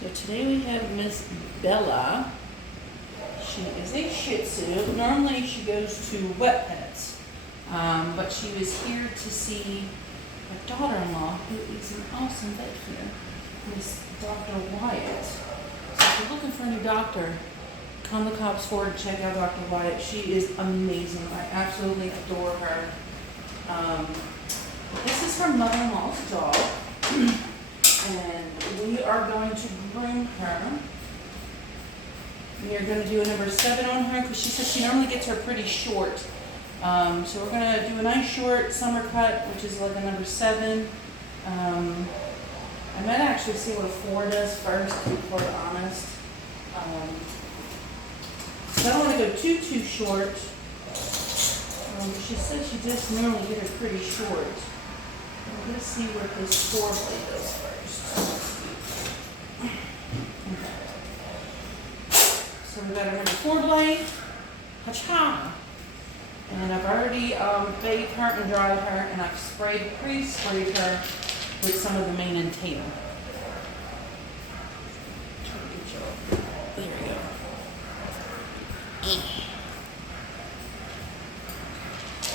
So today we have Miss Bella. She is a Shih Tzu. Normally she goes to Wet Pets, but she was here to see her daughter-in-law, who is an awesome vet here, Miss Dr. Wyatt. So if you're looking for a new doctor, come to Cobb's Ford and check out Dr. Wyatt. She is amazing. I absolutely adore her. This is her mother-in-law's dog. And we are going to groom her. We are going to do a number 7 on her because she says she normally gets her pretty short. So we're going to do a nice short summer cut, which is like a number 7. I might actually see what a 4 does first, to be quite honest. So I don't want to go too short. She says she just normally get her pretty short. I'm going to see what this 4 blade does first. So we got our number 4 blade, ha-cha. And I've already bathed her and dried her, and I've pre-sprayed her with some of the mane and tail. There we go.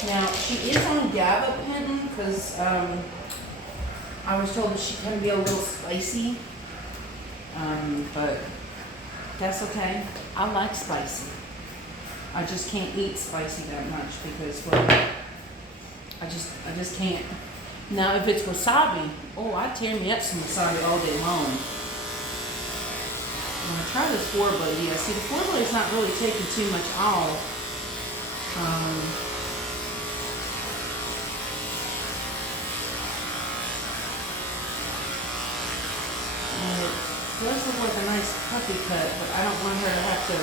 Now, she is on gabapentin because I was told that she can be a little spicy, but that's okay. I like spicy. I just can't eat spicy that much because, well, I just can't. Now, if it's wasabi, oh, I'd tear me up some wasabi all day long. I'm gonna try this 4 blade. Yeah, see, the 4 blade's not really taking too much off. It does look like a nice puppy cut, but I don't want her to have to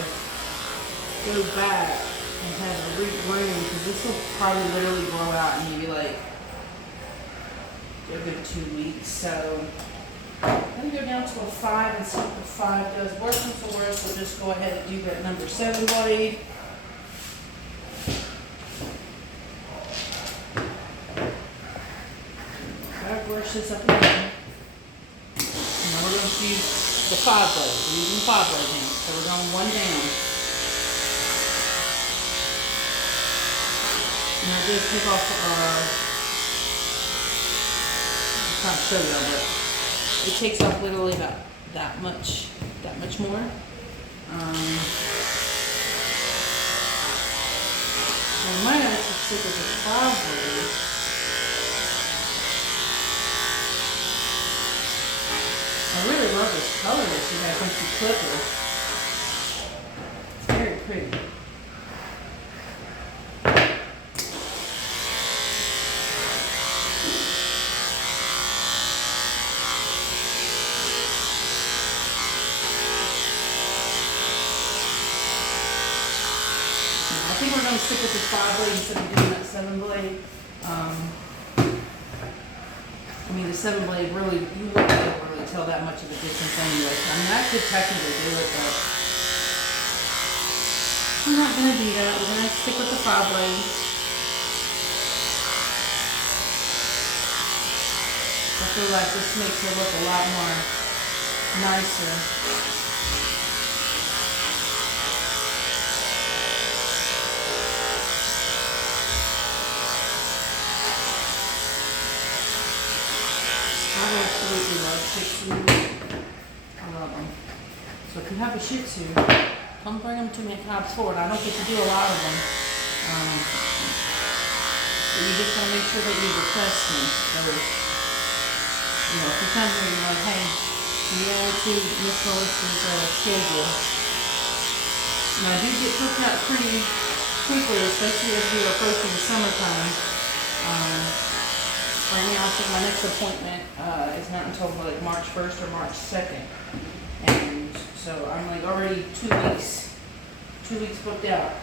go back and have a regroom because this will probably literally grow out in maybe like a good 2 weeks. So I'm going to go down to a 5 and see what the 5 does. Worst comes to worst, we'll just go ahead and do that number 7 blade. I'll brush this up and down. Now we're going to use the 5 blade. We're using the 5 blade now. So we're going 1 down. And I did take off, I'm trying to show y'all, but it takes off literally about that much more. I might actually stick with the 5 blade. I really love this color that she has when she clips it. It's very pretty. I think we're going to stick with the 5 blade instead of doing that 7 blade. I mean, the 7 blade really, you wouldn't be able to really tell that much of a difference anyway. I mean, I could technically do it, but I'm not going to do that. We're going to stick with the 5 blade. I feel like this makes her look a lot more nicer. I absolutely love Shih Tzus. I love them. So if you have a Shih Tzu, come bring them to me at Cobb's Ford. I don't get to do a lot of them. So you just gotta make sure that you request me. Or, if you come here and you're like, hey, you go to Miss Melissa's schedule. And I do get booked out pretty quickly, especially as we are approaching the summertime. Right now, I think my next appointment is not until like March 1st or March 2nd. And so I'm like already 2 weeks booked out.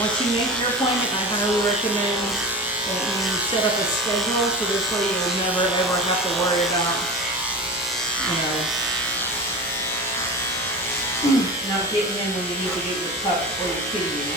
Once you make your appointment, I highly recommend that you set up a schedule so this way you'll never ever have to worry about, not getting in when you need to get your pup or your kitty in.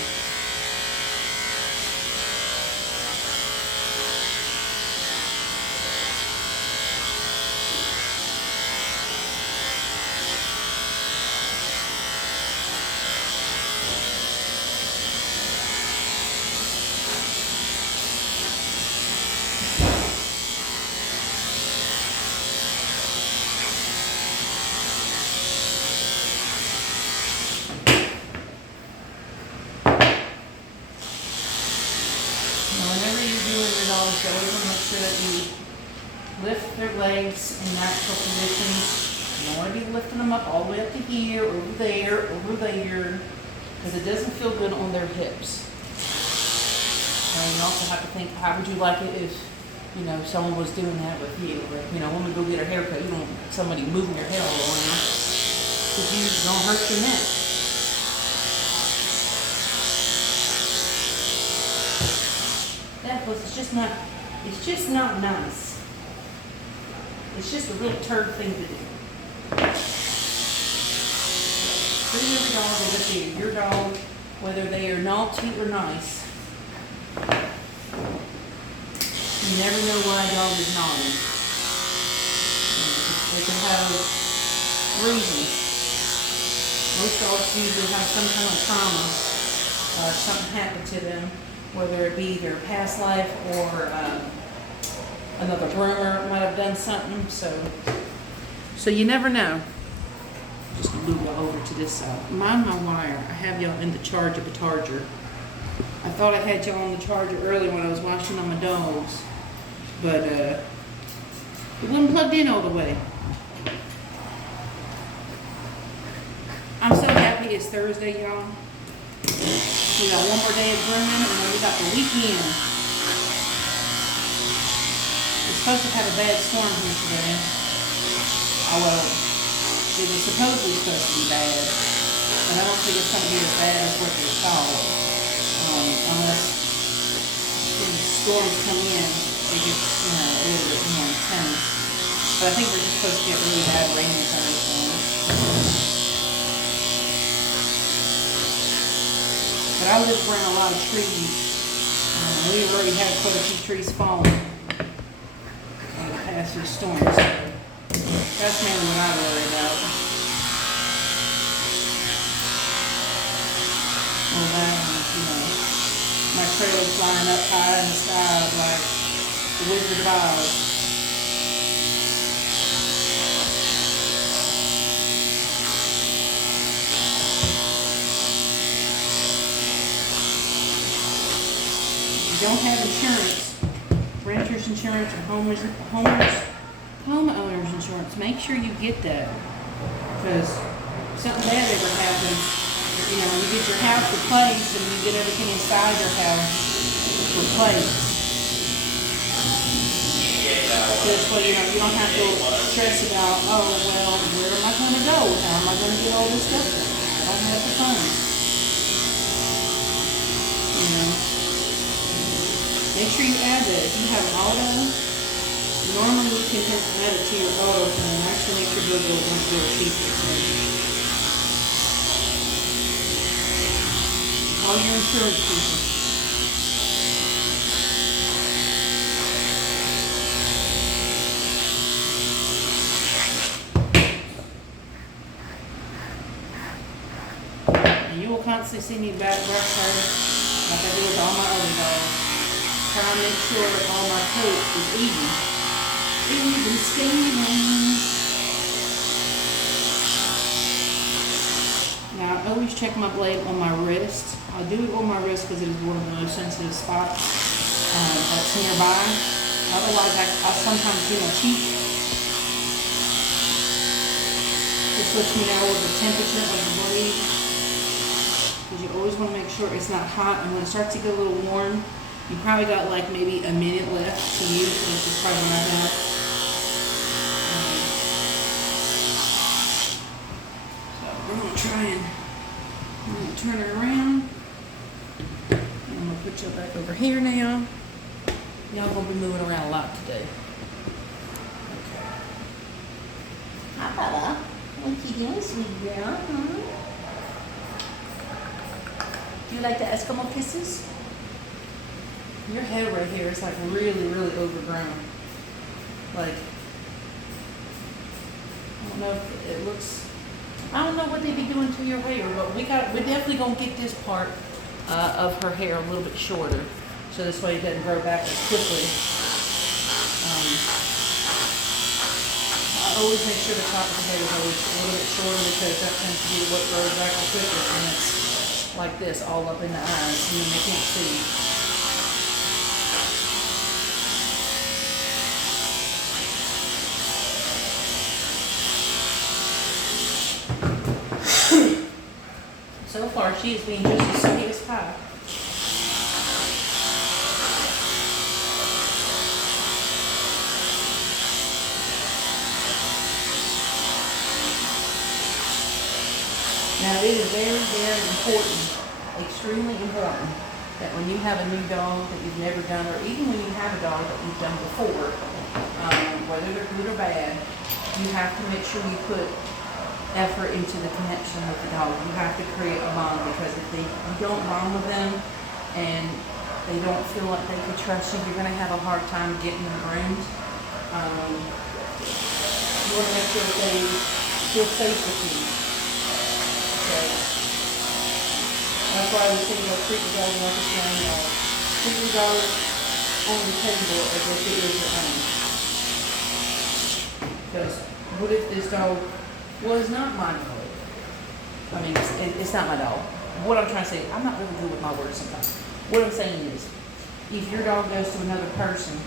that you lift their legs in natural positions. You don't want to be lifting them up all the way up to here, over there, because it doesn't feel good on their hips. And you also have to think, how would you like it if, you know, someone was doing that with you? Or, you know, when we go get our hair cut, you don't want somebody moving your hair all around, because you're going to hurt your neck. That was, it's just not nice. It's just a real turd thing to do. Treat every dog as if they're your dog, whether they are naughty or nice. You never know why a dog is naughty. They can have reasons. Most dogs usually have some kind of trauma, something happened to them, whether it be their past life or another groomer might have done something. So you never know. Just move y'all over to this side. Mind my wire. I have y'all in the charge of a charger. I thought I had y'all on the charger earlier when I was washing on my dogs, but it wasn't plugged in all the way. I'm so happy it's Thursday, y'all. We got one more day of grooming, and then we got the weekend. We're supposed to have a bad storm here today. Oh well, it was supposedly supposed to be bad, but I don't think it's going to be as bad as what they thought. Unless when storms come in, it gets, you know, a little bit more intense. But I think we're just supposed to get really bad rain and thunderstorms. But I live around a lot of trees. We've already had quite a few trees falling in the past few storms. So that's mainly what I worry about. Well, that, you know, my trailer flying up high in the sky like the Wizard of Oz. If you don't have insurance, renter's insurance or homeowner's insurance, make sure you get that. Because if something bad ever happens, you know, you get your house replaced and you get everything inside your house replaced. This way, you know, you don't have to stress about, oh, well, where am I going to go? How am I going to get all this stuff done? I don't have the funds. You know, make sure you add that. If you have an auto, normally you can add it to your auto and actually make your bill go cheaper. All your insurance people. And you will constantly see me back her like I do with all my other dogs. Trying to make sure that all my coat is even steaming. Now, I always check my blade on my wrist. I do it on my wrist because it is one of the most sensitive spots that's nearby. Otherwise, I sometimes do my cheek. This lets me know the temperature of the blade. Because you always want to make sure it's not hot. And when it starts to get a little warm, you probably got like maybe a minute left to use, which is probably what I have. So we're going to try and turn her around. And I'm going to put you back over here now. Y'all going to be moving around a lot today. Okay. Hi, Bella. What you doing, sweet girl? Do you like the Eskimo kisses? Your head right here is like really, really overgrown. Like, I don't know if it looks, I don't know what they be doing to your hair, but we're definitely gonna get this part of her hair a little bit shorter, so this way it doesn't grow back as quickly. I always make sure the top of the hair is always a little bit shorter because that tends to be what grows back the quickest, and it's like this all up in the eyes, and then they can't see. far, she is being just as sweet as pie. Now, it is very, very important, extremely important, that when you have a new dog that you've never done, or even when you have a dog that you've done before, whether they're good or bad, you have to make sure you put effort into the connection with the dog. You have to create a bond, because if you don't bond with them and they don't feel like they can trust you, you're going to have a hard time getting them groomed. You want to make sure that they feel safe with you. So that's why we say, treat the dog like it's your own dog. Treat your dog on the table as if it is your own. Because what if this dog was not my dog? I mean, it's not my dog. What I'm trying to say, I'm not really good with my words sometimes. What I'm saying is, if your dog goes to another person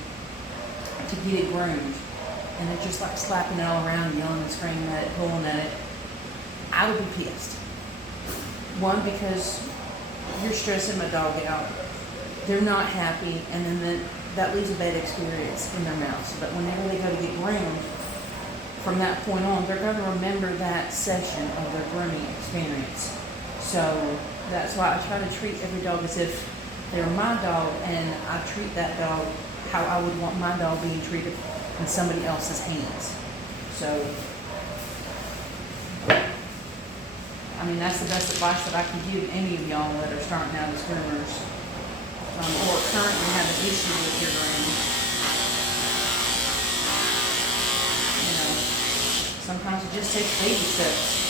to get it groomed, and they're just like slapping it all around, yelling and screaming at it, pulling at it, I would be pissed. One, because you're stressing my dog out. They're not happy, and then that leaves a bad experience in their mouth. So that whenever they go to get groomed, from that point on, they're going to remember that session of their grooming experience. So that's why I try to treat every dog as if they're my dog, and I treat that dog how I would want my dog being treated in somebody else's hands. So, I mean, that's the best advice that I can give any of y'all that are starting out as groomers, or currently have an issue with your grooming. You know, sometimes it just takes baby steps.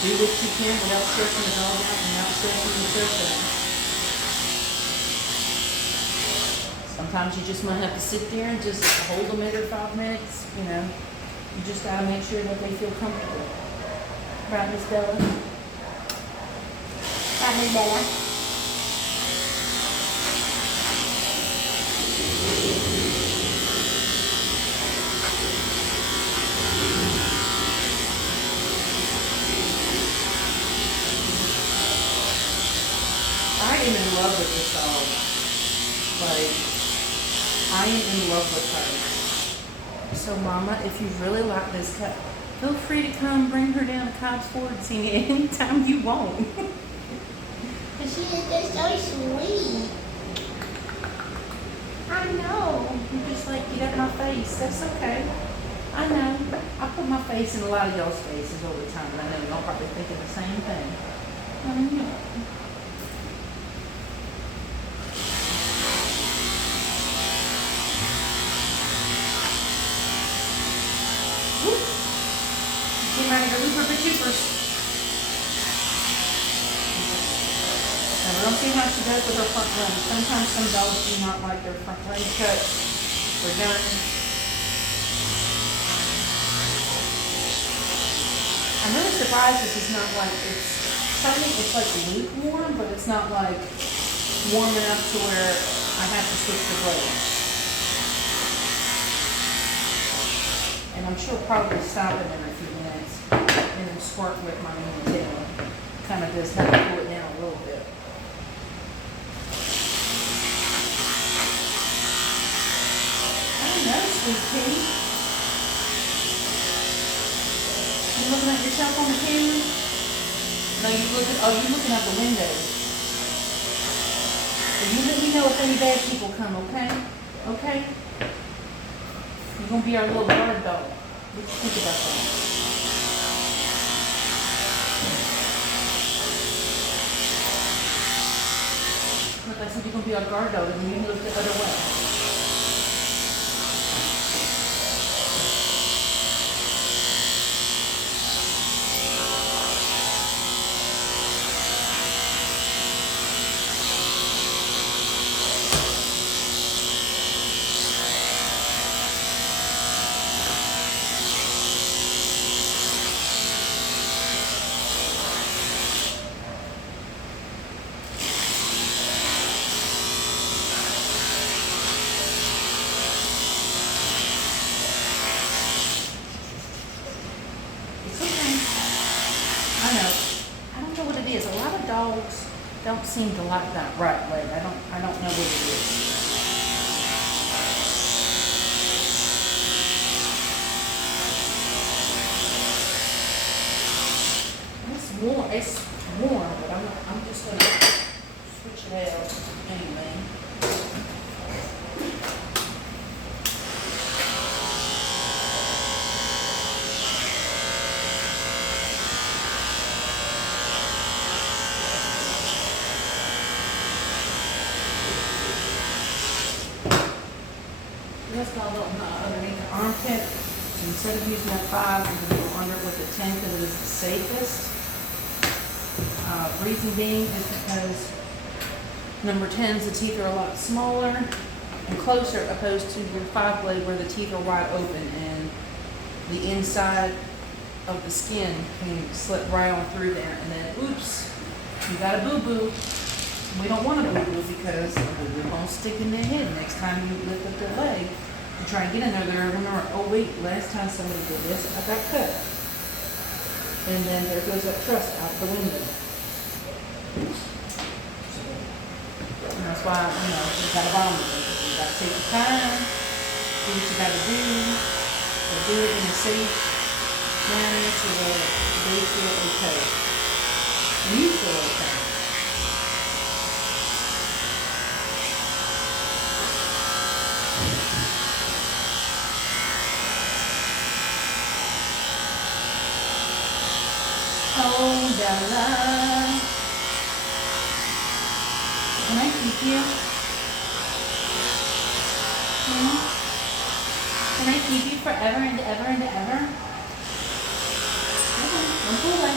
Do what you can without stressing the dog out and without stressing yourself out. Sometimes you just might have to sit there and just hold them every 5 minutes. You know, you just gotta make sure that they feel comfortable. Right, Miss Bella? Right, Miss Bella? I am in love with this dog. Like, I am in love with her. So, Mama, if you really like this cat, feel free to come bring her down to Cobb's Ford and see me anytime you want. She is just so sweet. I know. You just like get at my face. That's okay. I know. I put my face in a lot of y'all's faces all the time, and I know y'all probably thinking the same thing. I know. Get ready to Rupert for Choopers. Now, we don't see how she does with her front legs. Sometimes some dogs do not like their front legs cut or done. I'm really surprised this is not like, it's like lukewarm, but it's not like warm enough to where I have to switch the blades. And I'm sure probably stopping every few minutes and then squirt with my hand tail. Kind of just have to cool it down a little bit. I don't know, sweet pea. You looking at yourself on the camera? No, you're looking out the window. So you let me know if any bad people come, okay? Okay? You're gonna be our little guard dog. What do you think about that? Look, I said you're gonna be our guard dog, and then you look the other way. dogs don't seem to like that right leg. I don't know what it is. It's warm, but I'm just gonna switch it out anyway. Let's go a little underneath the armpit. So instead of using that 5, I'm gonna go under with the 10 because it is the safest. Reason being is because number 10s, the teeth are a lot smaller and closer opposed to your 5 blade where the teeth are wide open and the inside of the skin can slip right on through there, and then oops, you got a boo-boo. We don't want a boo-boo because a boo-boo won't stick in their head next time you lift up their leg to try and get in there. They're gonna remember, oh wait, last time somebody did this, I got cut. And then there goes that trust out the window. And that's why, you gotta bond with them. You gotta take your time, do what you gotta do, but do it in a safe manner so that they feel okay. And you feel okay. Oh, Bella. Can I keep you? Can I keep you forever and ever and ever? Okay, don't go away.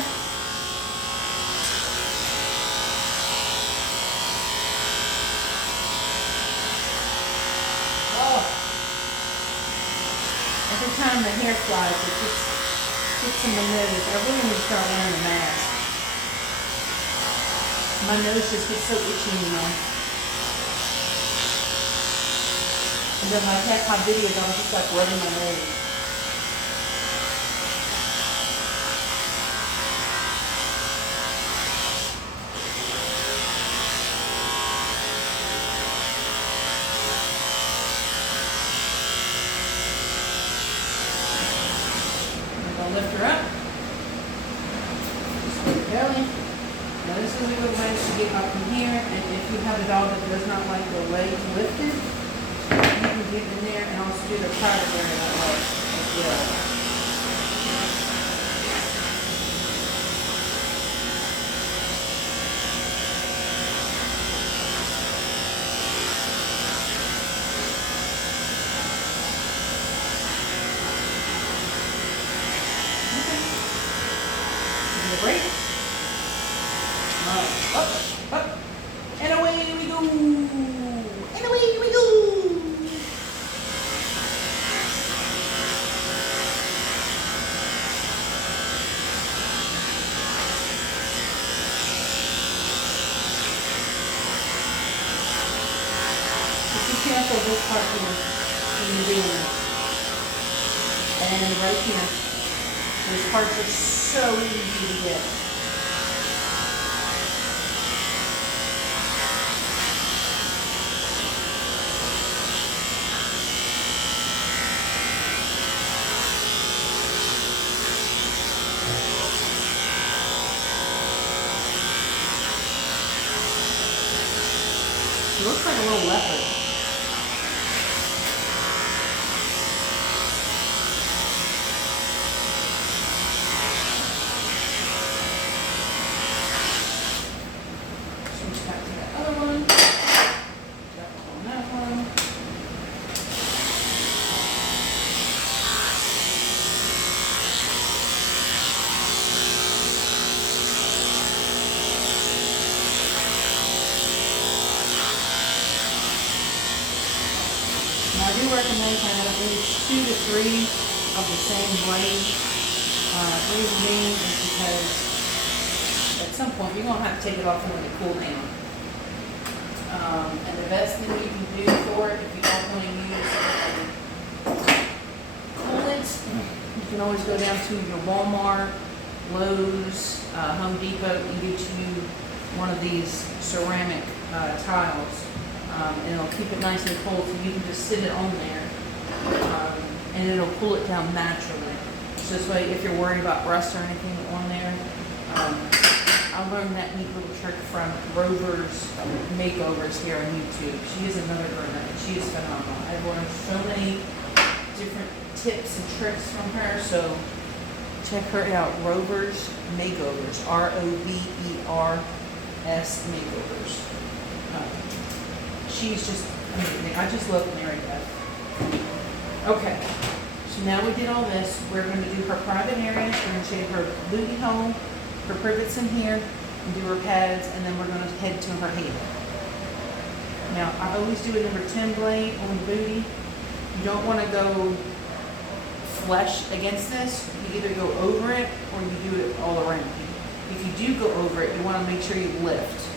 Oh. Every time the hair flies, it gets in my nose. I really need to start wearing a mask. My nose just gets so itchy anymore. And then like half my videos, I'm just like rubbing my nose. I'm gonna lift her up. Just lift her belly. Now this is a good way to get up from here, and if you have a dog that does not like their legs lifted, you can get in there and also do the private area that way as well. Okay. Give it a break. Alright, up, and away we go, and away we go. Just be careful of this part here when you're doing it. And right here, those parts are so easy to get. She looks like a little leopard. Switch back to that other one. That one on that one. Now, I do recommend having at least 2 to 3 of the same blade. Reason being is because at some point you're going to have to take it off and let it cool down. And the best thing you can do for it, if you don't want to use coolant, you can always go down to your Walmart, Lowe's, Home Depot, and get you one of these ceramic tiles, and it'll keep it nice and cold, so you can just sit it on there, and it'll cool it down naturally. So this way, if you're worried about rust or anything on there, I learned that neat little trick from Rover's Makeovers here on YouTube. She is another groomer, and she is phenomenal. I've learned so many different tips and tricks from her, so check her out. Rover's Makeovers, Rovers Makeovers. She's just amazing. I just love Mary Beth. Okay, so now we did all this. We're going to do her private area. We're going to shave her booty hole, her privets in here, and do her pads, and then we're going to head to her head. Now, I always do a number 10 blade on the booty. You don't want to go flesh against this. You either go over it or you do it all around. If you do go over it, you want to make sure you lift,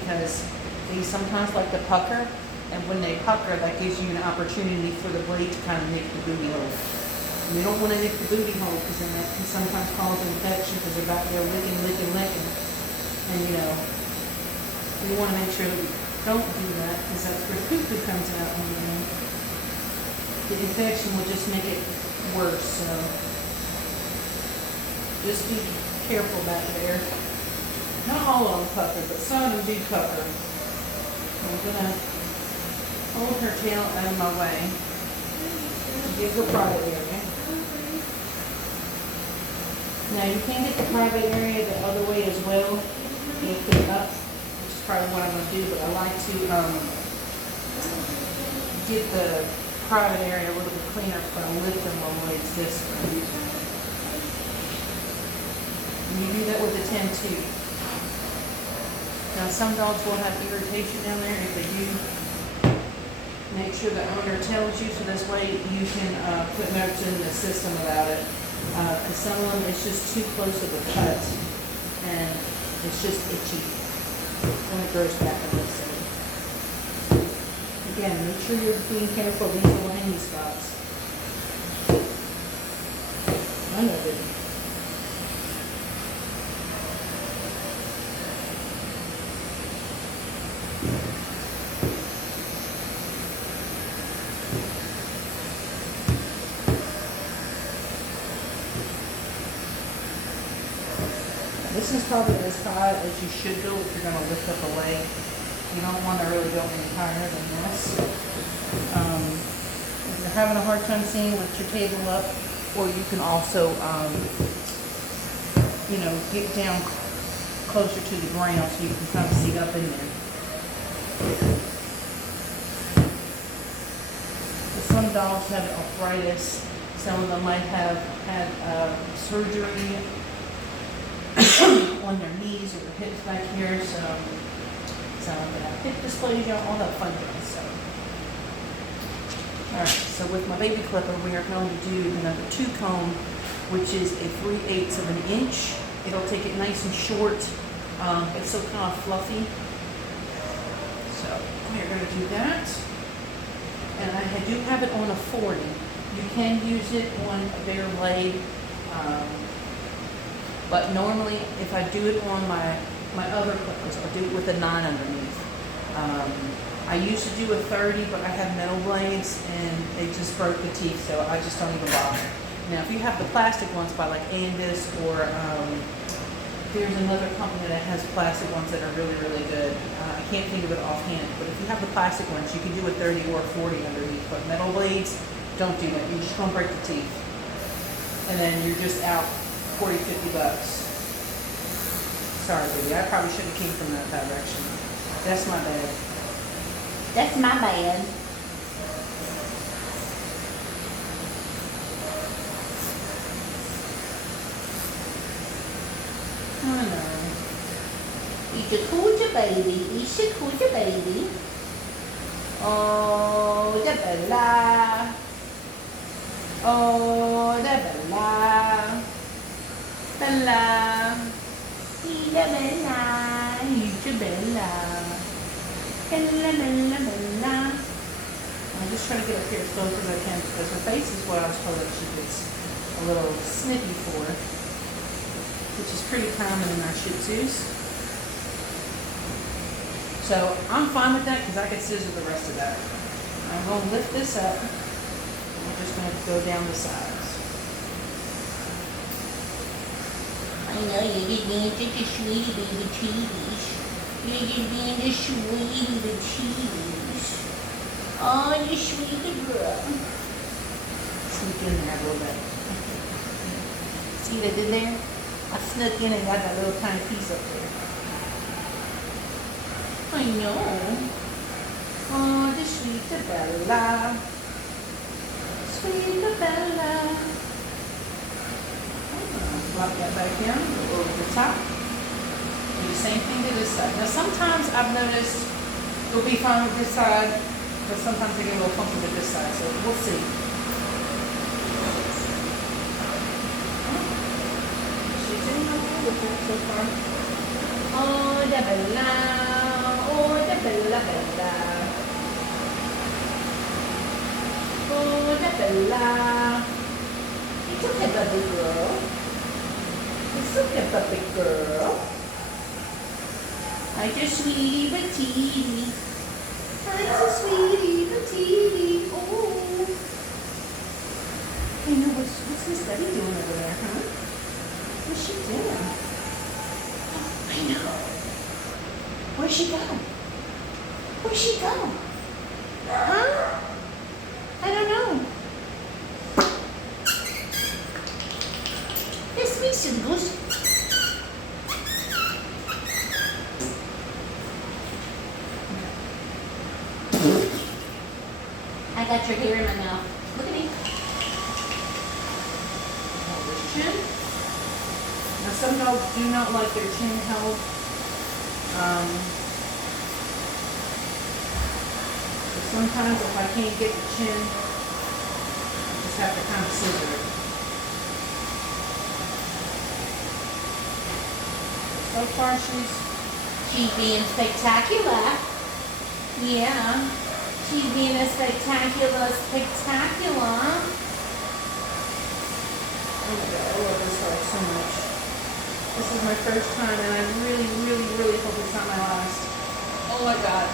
because they sometimes like to pucker, and when they pucker, that gives you an opportunity for the blade to kind of nick the booty hole. And you don't want to nick the booty hole, because then that can sometimes cause an infection, because they're back there licking. And you know, we want to make sure that we don't do that, because that's where poo-poo comes out, and you know, the infection will just make it worse. So just be careful back there. Not all of them pucker, but some of them do pucker. I'm gonna hold her tail out of my way. Give her private area. Now you can get the private area the other way as well. Lift it up, which is probably what I'm gonna do, but I like to get the private area a little bit cleaner, but I lift them all the way to this way. And you do that with the 10 too. Now some dogs will have irritation down there. If they do, make sure the owner tells you, so this way you can put notes in the system about it. Because some of them, it's just too close of a cut, and it's just itchy when it grows back on this side. Again, make sure you're being careful of these little hanging spots. I know it. This is probably as high as you should go if you're going to lift up a leg. You don't want to really go any higher than this. If you're having a hard time seeing, lift your table up, or you can also, you know, get down closer to the ground so you can kind of see up in there. So some dogs have arthritis. Some of them might have had surgery on their knees or their hips back here, so some of them have hip dysplasia, all that fun stuff. Alright, so with my baby clipper, we are going to do the number 2 comb, which is a 3/8 of an inch. It'll take it nice and short. It's still kind of fluffy. So we're going to do that. And I do have it on a 40. You can use it on a bigger blade. But normally, if I do it on my other clippers, I'll do it with a 9 underneath. I used to do a 30, but I have metal blades, and it just broke the teeth, so I just don't even bother. Now, if you have the plastic ones by like Andis, or there's another company that has plastic ones that are really, really good. I can't think of it offhand, but if you have the plastic ones, you can do a 30 or a 40 underneath. But metal blades, don't do that. You're just going to break the teeth. And then you're just out 40, 50 bucks. Sorry, baby. I probably shouldn't have came from that direction. That's my bad. That's my bad. I know. It's a cooter baby. It's a cooter baby. Oh, the Bella. Oh, the Bella. Bella. He's a Bella. He's a Bella. Bella, Bella, Bella. I'm just trying to get up here as close as I can, because her face is what I was told that she gets a little snippy for, which is pretty common in our Shih Tzus. So I'm fine with that because I could scissor the rest of that. I'm going to lift this up. I'm just going to go down the sides. I know you're just being such a sweetie baby cheese. You're just being a sweetie baby cheese. Oh, you sweet girl. Sneak in there a little bit. See what I did there? I snuck in and got that little tiny piece up there. I know. Oh, the sweet Bella. Sweet Bella. Drop that back down, go over the top. Do the same thing to this side. Now sometimes I've noticed it'll be fine with this side, but sometimes I get a little funky with this side, so we'll see. She's doing okay with that so far. Oh, the Bella. Oh, the Bella Bella. Oh, the Bella. It's okay, baby girl. It's okay, puppy girl. I'm just sweetie patootie. I'm just sweetie patootie. Oh. Hey, no, what's Miss Betty doing over there, huh? What's she doing? Oh, I know. Where'd she go? Where'd she go? Huh? I don't know. That's me, Singles. I got your hair in my mouth. Look at me. Hold this chin. Now some dogs do not like their chin held. So sometimes if I can't get the chin, I just have to kind of scissor it. So far She's being spectacular. Yeah. She's being a spectacular. oh my god, I love this dog so much. This is my first time and I really, really, really hope it's not my last. Oh my god.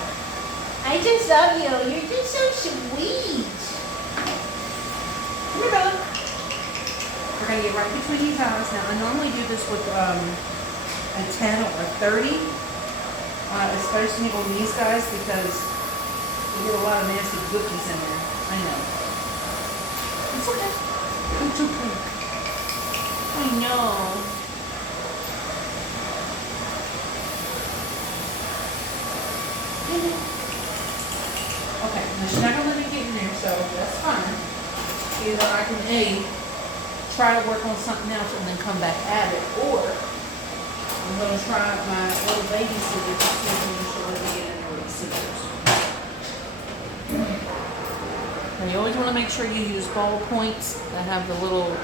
I just love you. You're just so sweet. Come here, Bella. We're gonna get right between these eyes. Now I normally do this with a 10 or a 30, especially on these guys because you get a lot of nasty gookies in there. I know. It's okay. It's okay. I know. Okay, now she's not gonna let me get in there, so that's fine. Either I can try to work on something else and then come back at it, or I'm gonna try my little baby scissors to see if she'll let me get in there with the scissors. Now you always want to make sure you use ball points that have the little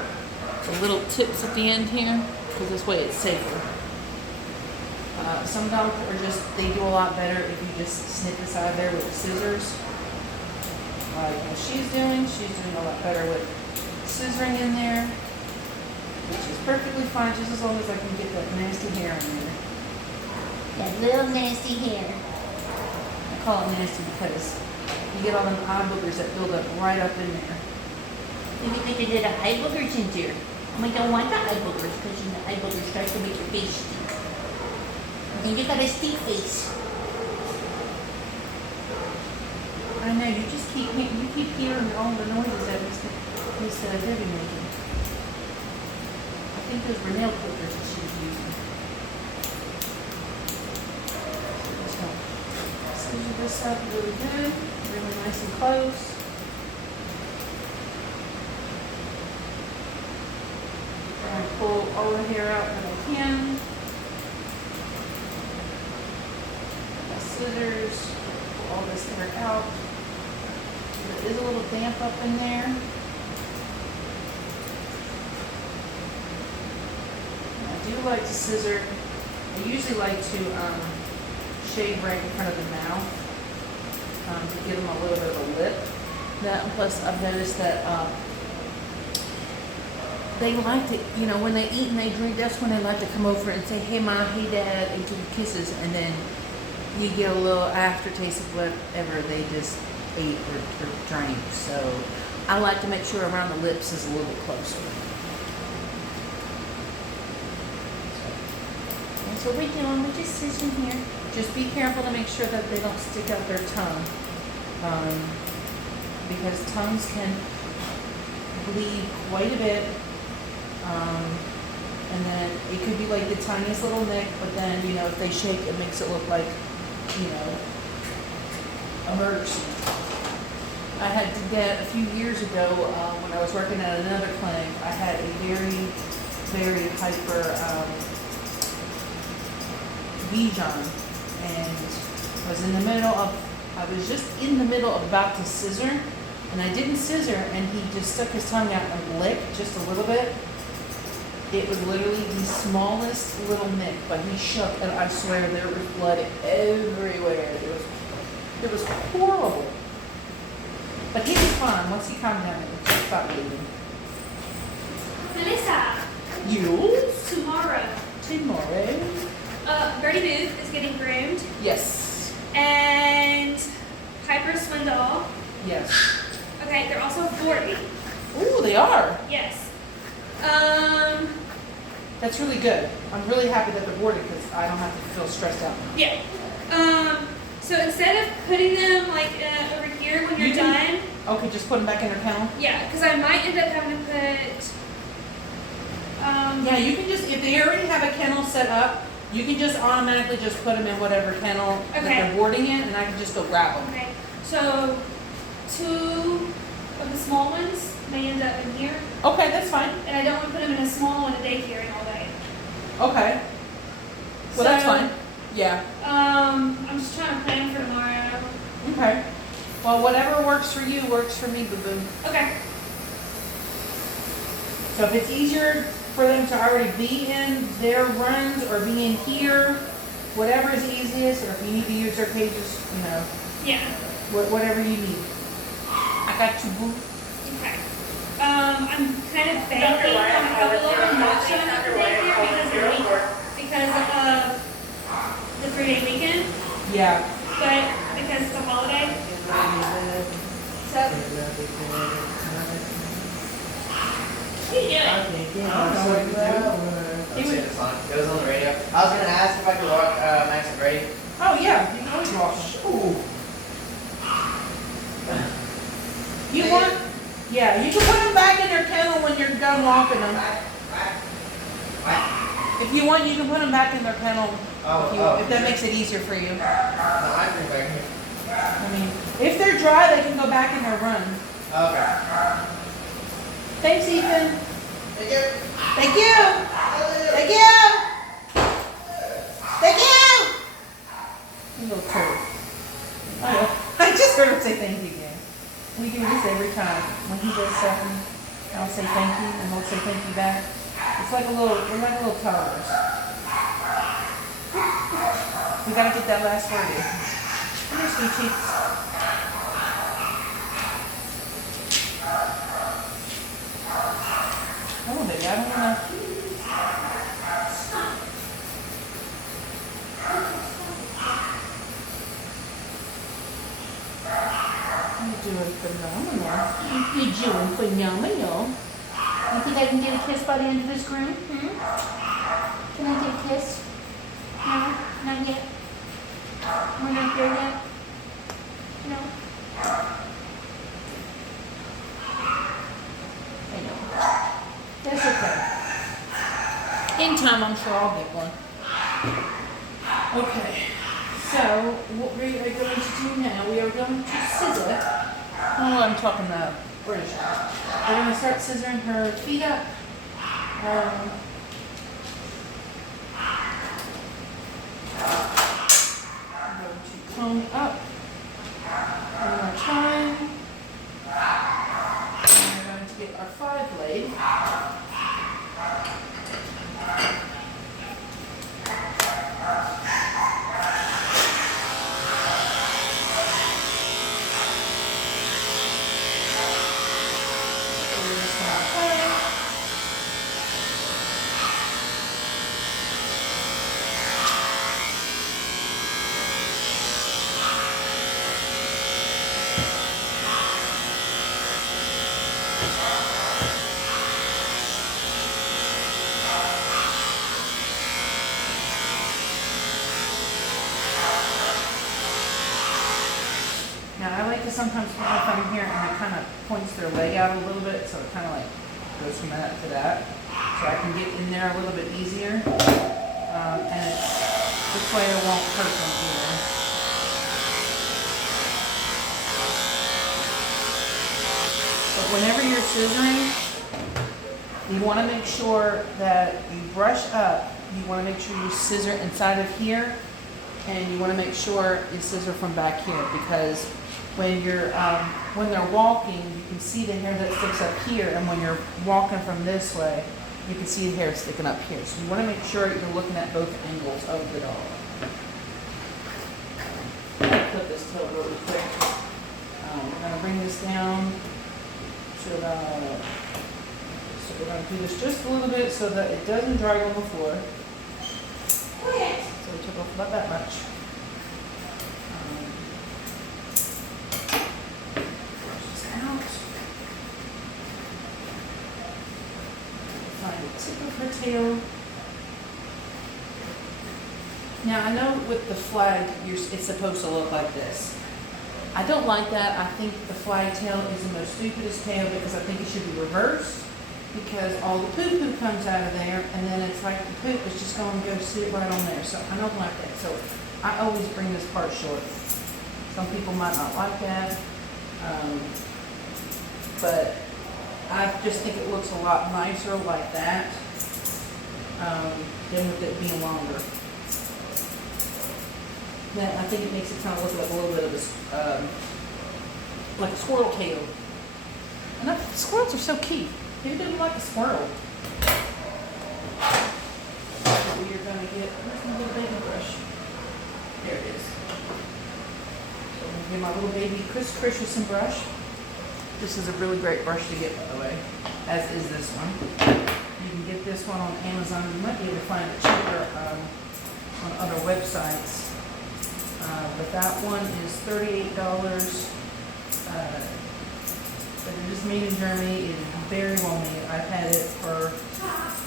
tips at the end here, because this way it's safer. Some dogs are they do a lot better if you just snip this out of there with the scissors. Like what she's doing a lot better with scissoring in there, which is perfectly fine just as long as I can get that nasty hair in there. That little nasty hair. I call it nasty because you get all them eye boogers that build up right up in there. Maybe they could get the eye boogers in there. We don't want the eye boogers because the eye boogers start to make your face stink. And then you got a stink face. I know, you keep hearing all the noises that Miss Debbie making. I think those were nail clippers that she was using. So just gonna scissor this up really good, really nice and close. Try and pull all the hair out that I can. My scissors, pull all this hair out. There is a little damp up in there. I do like to scissor. I usually like to shave right in front of the mouth to give them a little bit of a lip. That, and plus I've noticed that they like to, when they eat and they drink, that's when they like to come over and say, hey, Ma, hey, Dad, and give you kisses. And then, you get a little aftertaste of whatever they just ate or drank. So I like to make sure around the lips is a little bit closer. That's what we're doing. We're just scissoring here. Just be careful to make sure that they don't stick out their tongue. Because tongues can bleed quite a bit. And then it could be like the tiniest little nick, but then, you know, if they shake, it makes it look like, you know, a murder scene. I had to get, a few years ago, when I was working at another clinic, I had a very, very hyper Bichon, and I was just in the middle of about to scissor, and I didn't scissor, and he just stuck his tongue out and licked just a little bit. It was literally the smallest little nick, but he shook, and I swear there was blood everywhere. It was horrible. But he was fine. Once he calmed down, it just stopped bleeding. Melissa, You? tomorrow, Birdie Booth is getting groomed, Yes. and Piper Swindle. Yes. Okay, they're also boarding. Ooh, they are. Yes. That's really good. I'm really happy that they're boarded because I don't have to feel stressed out. Yeah. So instead of putting them like over here when you're done, Okay, just put them back in their kennel. yeah, because I might end up having to put. Yeah, you can just, if they already have a kennel set up, you can just automatically just put them in whatever kennel that Okay. they're boarding in, and I can just go grab them. Okay. So 2 of the small ones may end up in here, Okay, that's fine. and I don't want to put them in a small one at daycare all day. Okay. Well, that's So, fine. Yeah. I'm just trying to plan for tomorrow. Okay. Well, whatever works for you works for me, boo-boo. Okay. So if it's easier for them to already be in their runs or be in here, whatever is easiest, or if you need to use their cages, you know, Yeah. whatever you need. I got you, boo. Okay. I'm kind of banking on a couple of them not showing up for daycare because of the 3-day weekend, Yeah. but because it's a holiday. So, yeah. It was on the radio. I was gonna ask if I could walk Max and Brady. Oh, yeah, you can always walk. Ooh. You want? Yeah, you can put them back in their kennel when you're done walking them. If you want, you can put them back in their kennel if that makes it easier for you. No, I bring back here. I mean, if they're dry, they can go back in their run. Okay. Thanks, Ethan. Thank you. Thank you. Thank you. Thank you. You little turd. I just heard him say thank you again. We do this every time. When he does something, I'll say thank you, and he'll say thank you back. It's like we're like little toddlers. We gotta get that last word in. Come here, sweet cheeks. Come on, baby, I don't wanna. You're doing phenomenal. You're doing phenomenal. You think I can get a kiss by the end of this groom? Can I get a kiss? No, not yet. We're not there yet. No. I know. That's okay. In time, I'm sure I'll get one. Okay. So, what we are going to do now, we are going to scissor. Oh, I'm talking British. We're going to start scissoring her feet up. I'm going to comb up one more time. And we're going to get our 5-blade. here and it kind of points their leg out a little bit, so it kind of like goes from that to that. So I can get in there a little bit easier. And it's, this way it won't hurt them either. But whenever you're scissoring, you want to make sure that you brush up. You want to make sure you scissor inside of here, and you want to make sure you scissor from back here, because when you're when they're walking, you can see the hair that sticks up here, and when you're walking from this way, you can see the hair sticking up here. So you want to make sure you're looking at both angles of the dog. I'll clip this tail really quick. We're going to bring this down to about. So we're going to do this just a little bit so that it doesn't drag on the floor. So we took off about that much. Brush this out. Find the tip of her tail. Now I know with the flag, it's supposed to look like this. I don't like that. I think the flag tail is the most stupidest tail, because I think it should be reversed, because all the poo-poo comes out of there, and then it's like the poop is just going to go sit right on there. So I don't like that. So I always bring this part short. Some people might not like that, but I just think it looks a lot nicer like that than with it being longer. Then I think it makes it kind of look like a little bit of a like a squirrel tail. And squirrels are so cute. Who doesn't like a squirrel? So we are going to get, where's my little baby brush? There it is. So I'm going to get my little baby Chris Christensen brush. This is a really great brush to get, by the way, as is this one. You can get this one on Amazon. You might be able to find it cheaper on other websites. But that one is $38. But it is made in Germany. It is very well made. I've had it for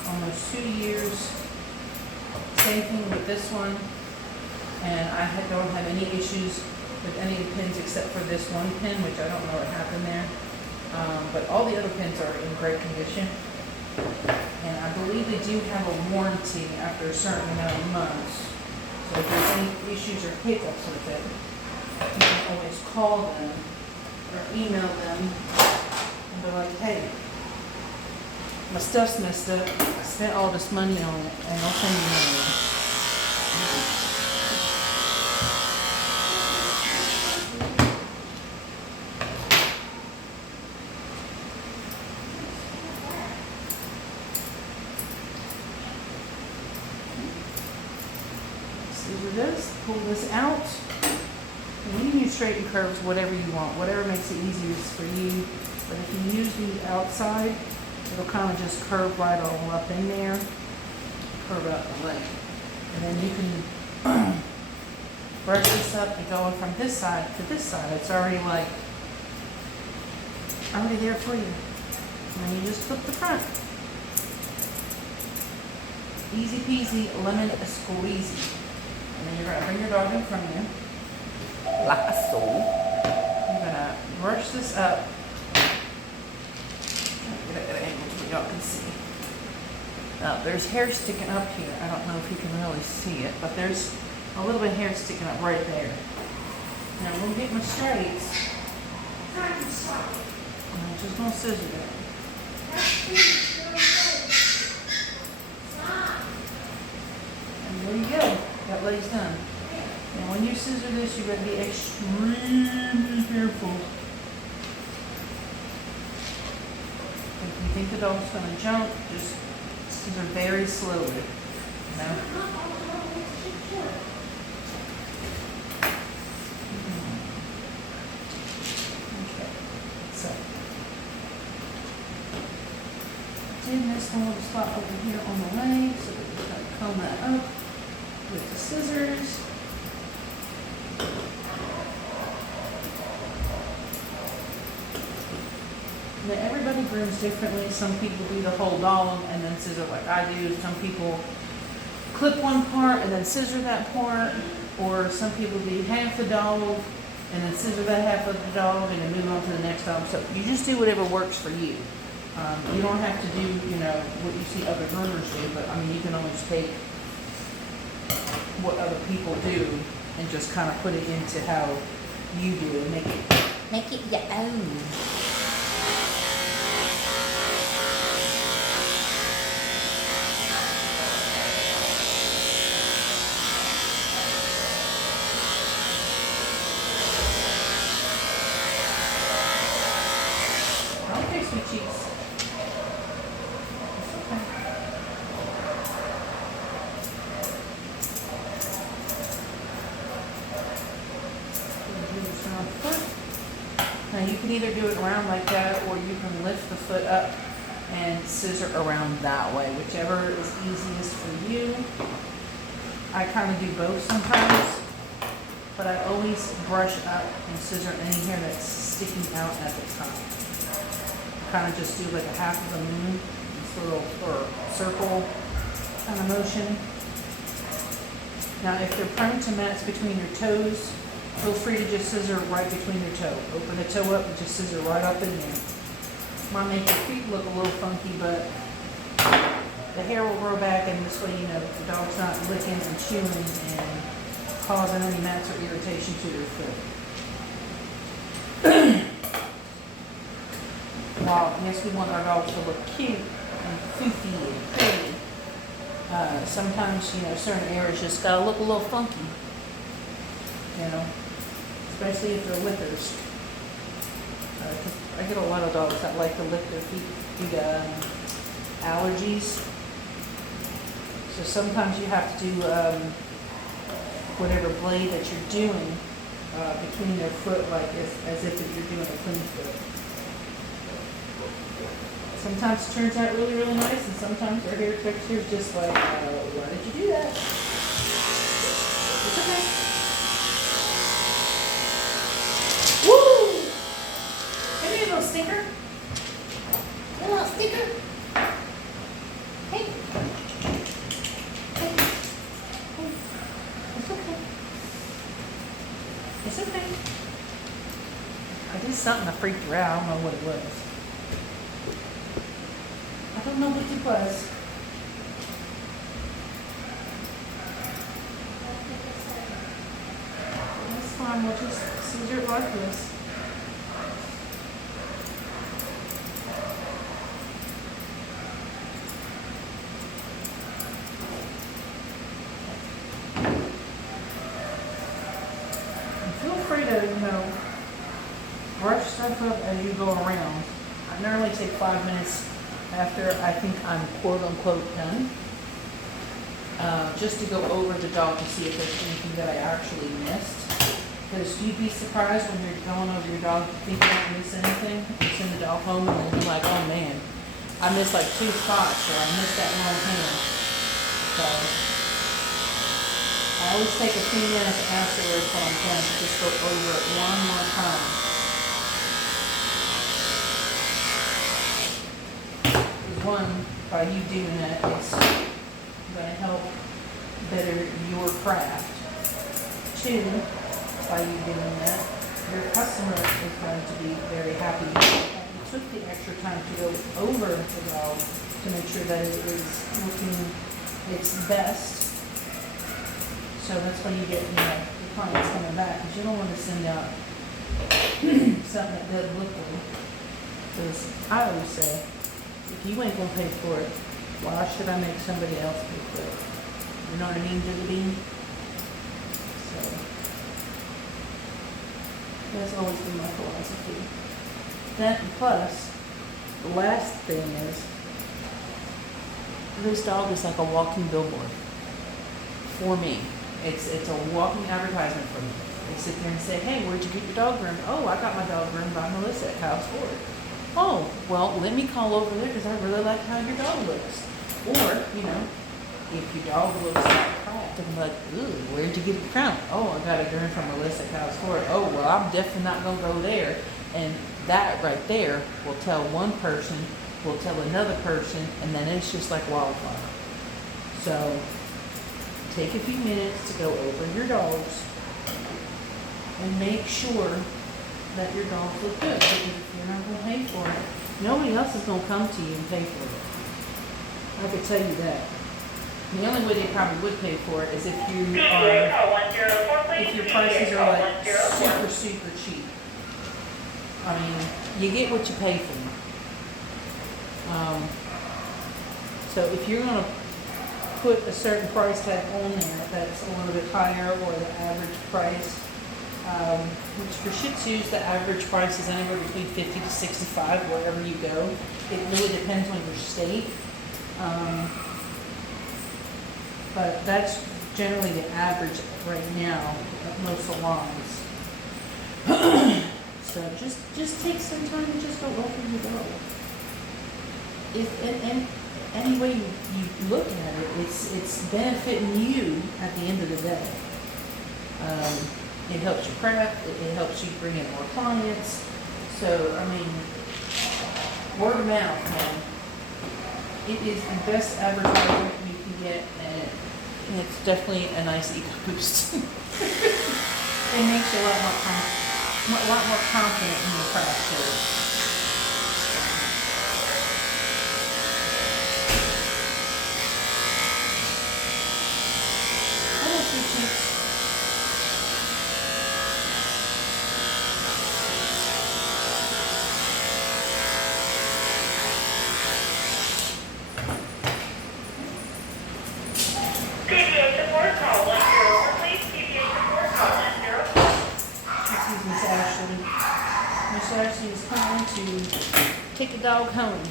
almost 2 years. Same thing with this one. And I don't have any issues with any of the pins except for this one pin, which I don't know what happened there. But all the other pins are in great condition. And I believe they do have a warranty after a certain amount of months. So if there's any issues or hiccups with it, you can always call them or email them and be like, hey, my stuff's messed up. I spent all this money on it, and I'll send you money. Scissor this, pull this out. And you can use straight and curves, whatever you want, whatever makes it easiest for you. But if you use the outside, it'll kind of just curve right all up in there, curve out the leg. And then you can brush this up and going from this side to this side. It's already like, already there for you. And then you just flip the front. Easy peasy, lemon squeezy. And then you're gonna bring your dog in front of you. Like so. You're gonna brush this up. Get it at an angle so y'all can see. Now there's hair sticking up here. I don't know if you can really see it, but there's a little bit of hair sticking up right there. Now I'm gonna get my straights. And I'm just gonna scissor it. And there you go. That leg's done. And when you scissor this, you gotta be extremely careful. If you think the dog's gonna jump, just scissor very slowly. You know? Okay. So did this one little spot over here on the leg, so we're just gonna comb that up with the scissors. Now everybody grooms differently. Some people do the whole dog and then scissor like I do. Some people clip one part and then scissor that part. Or some people do half the dog and then scissor that half of the dog and then move on to the next dog. So you just do whatever works for you. You don't have to do, what you see other groomers do, but I mean, you can always take what other people do and just kind of put it into how you do and make it your own. Okay, sweet cheeks. It's okay. Do this around the foot. Now you can either do it around like that, or you can lift the foot up and scissor around that way, whichever is easiest for you. I kind of do both sometimes, but I always brush up and scissor any hair that's sticking out at the top. Kind of just do like a half of a moon, this little or circle kind of motion. Now if they're prone to mats between your toes, feel free to just scissor right between your toe. Open the toe up and just scissor right up in there. Might make your feet look a little funky, but the hair will grow back, and this way the dog's not licking and chewing and causing any mats or irritation to their foot. While yes, we want our dogs to look cute and foofy and pretty, sometimes certain areas just gotta look a little funky. Especially if they're lickers. 'Cause I get a lot of dogs that like to lick their feet due to allergies. So sometimes you have to do whatever blade that you're doing between their foot, like as if you're doing a clean foot. Sometimes it turns out really, really nice, and sometimes their hair texture is just like, why did you do that? It's okay. Woo! Give me a little stinker. A little sticker. Hey. Hey. Hey. It's okay. It's okay. I did something that freaked her out. I don't know what it was. I don't know what it was. That's fine. We'll just scissor it like this. And feel free to, brush stuff up as you go around. I normally take 5 minutes after I think I'm quote unquote done, just to go over the dog to see if there's anything that I actually missed. Because you'd be surprised when you're going over your dog, you think you don't miss anything. You send the dog home and then you're like, oh man, I missed like 2 spots, or I missed that long hand. So I always take a few minutes afterwards when I'm done to just go over it one more time. One, by you doing that, it's going to help better your craft. 2, by you doing that, your customer is going to be very happy that you took the extra time to go over the dog to make sure that it is looking its best. So that's when you get, the clients coming back, because you don't want to send out something that doesn't look good. Because I always say, if you ain't gonna pay for it, why should I make somebody else pay for it? You know what I mean, Dilly Bean? So that's always been my philosophy. That plus, the last thing is, this dog is like a walking billboard for me. It's a walking advertisement for me. They sit there and say, hey, where'd you get your dog groomed? Oh, I got my dog groomed by Melissa at House Ford. Oh, well, let me call over there because I really like how your dog looks. Or, if your dog looks like crap, I'm like, ooh, where'd you get it from? Oh, I got a groomed from Melissa at House Ford. Oh, well, I'm definitely not going to go there. And that right there will tell one person, will tell another person, and then it's just like wildfire. So, take a few minutes to go over your dogs and make sure that your dogs look good, because if you're not gonna pay for it, nobody else is gonna come to you and pay for it. I could tell you that. The only way they probably would pay for it is if you are, if your prices are like super, super cheap. I mean, you get what you pay for. So if you're gonna put a certain price tag on there that's a little bit higher, or the average price, which for Shih Tzus, the average price is anywhere between 50 to 65 wherever you go. It really depends on your state. But that's generally the average right now at most salons. So just take some time and just go over your dog. If and any way you look at it, it's benefiting you at the end of the day. It helps you prep, it helps you bring in more clients. So, I mean, word of mouth, man. It is the best advertisement you can get, and it's definitely a nice ego boost. It makes you a lot more confident in your craft too. Miss Ashley is coming to take the dog home.